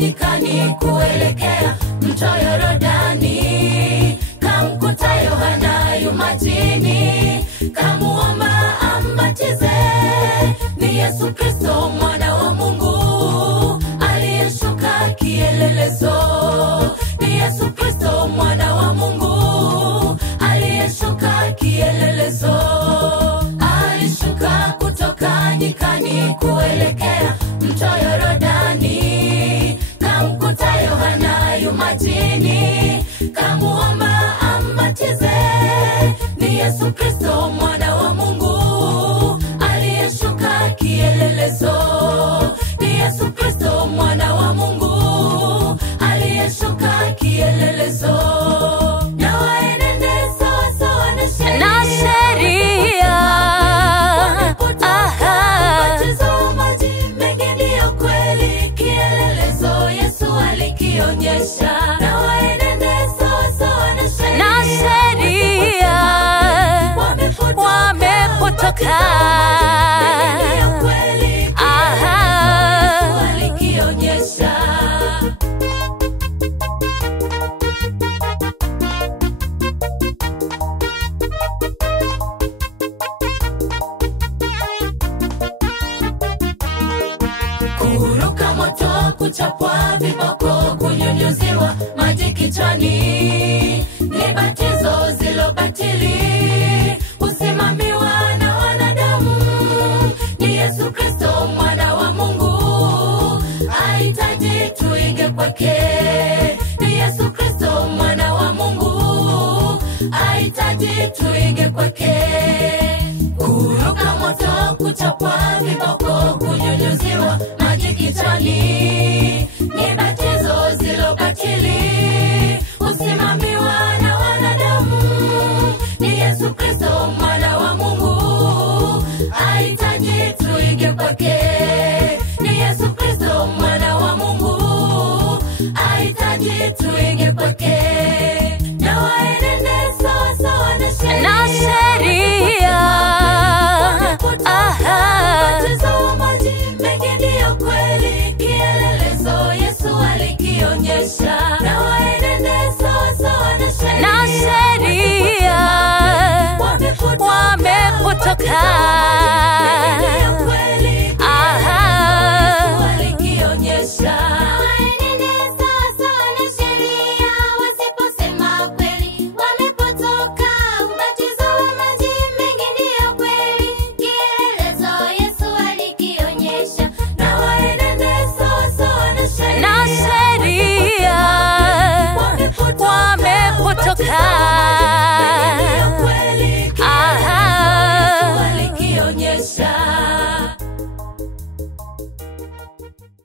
nyikani kuelekea mto Yordani. Kamkuta Yohana yu majini, kamuomba ambatize. Ni Yesu Kristo mwana wa Mungu, aliyeshuka kielelezo. Ni Yesu Kristo mwana wa Mungu, aliyeshuka kielelezo. Alishuka kutoka nyikani kuelekea mto Yordani. Kamkuta Yohana yu majini, kamuomba ambatize. Ni Yesu Kristo mwana wa Mungu, aliyeshuka kielelezo. Ni Yesu Kristo mwana wa Mungu, aliyeshuka kielelezo. Na waenende sawa sawa na sheria. Batizo maji mengi ndiyo kweli, kielelezo Yesu alikionyesha. Na waenende sawa sawa na sheria. Wamepotoka. Ndiyo kweli, Yesu alikionyesha. Kuruka moto, kuchapwa viboko, kunyunyuziwa maji kichwani, ni batizo zilo batili, usimamiwa na wanadamu. Ni Yesu Kristo mwana wa Mungu, ahitaji tuige kwake. Ni Yesu Kristo mwana wa Mungu, ahitaji tuige kwake. Kuruka moto, kuchapwa viboko, kunyunyuziwa maji kichwani, ni batizo zilo batili, usimamiwa na wanadamu. Ni Yesu Kristo mwana wa Mungu, ahitaji tuige kwake. Ni Yesu Kristo mwana wa Mungu, ahitaji tuige kwake. Na waenende sawa sawa na sheria. Batizo maji mengi ndiyo kweli, kielelezo Yesu alikionyesha. Na waenende sawa sawa na sheria. Wamepotoka. Ndiyo kweli, Yesu alikionyesha. Waenende sawa sawa na sheria, wasiposema kweli wamepotoka. Ubatizo wa maji mengi ndiyo kweli, kielelezo Yesu alikionyesha. Na waenende sawa sawa na sheria. wamepotoka.